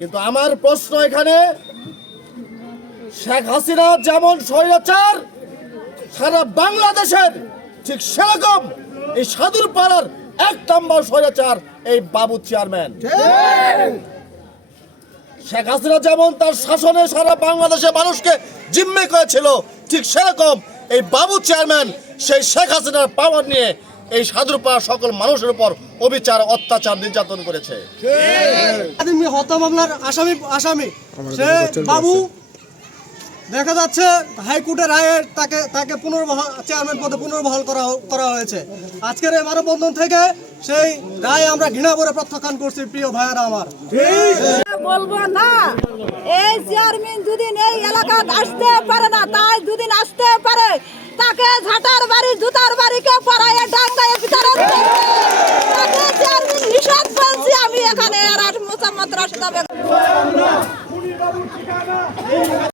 কিন্তু আমার প্রশ্ন এখানে, শেখ হাসিনা যেমন স্বৈরাচার, সারা বাংলাদেশের ঠিক সেরকম এই সাধুর পাড়ার এক নম্বর স্বৈরাচার এই বাবু চেয়ারম্যান। শেখ হাসিনা যেমন তার শাসনে সারা বাংলাদেশে মানুষকে জিম্মে করেছিল, ঠিক সেরকম এই বাবু চেয়ারম্যান সেই শেখ হাসিনার পাওয়ার নিয়ে এই সাধুর পাড়ার সকল মানুষের উপর অবিচার অত্যাচার নির্যাতন করেছে। হত্যা মামলার আসামি আসামি সে বাবু দেখা যাচ্ছে হাইকোর্টের রায়ে তাকে তাকে পুনর্বহাল চেয়ারম্যান পদে পুনর্বহাল করা করা হয়েছে। আজকের এই মানববন্ধন থেকে সেই রায় আমরা ঘৃণা করে প্রত্যাখ্যান করছি প্রিয় ভাইয়ারা আমার। বলব না। চেয়ারম্যান দুদিন এই এলাকাত আসতে পারে না, তাই দুদিন আসতে পারে। তাকে ঝাঁটার বাড়ি, জুতার বাড়িকে পড়াইয়া চেয়ারম্যান নিষেধ বলছি আমি এখানে, আর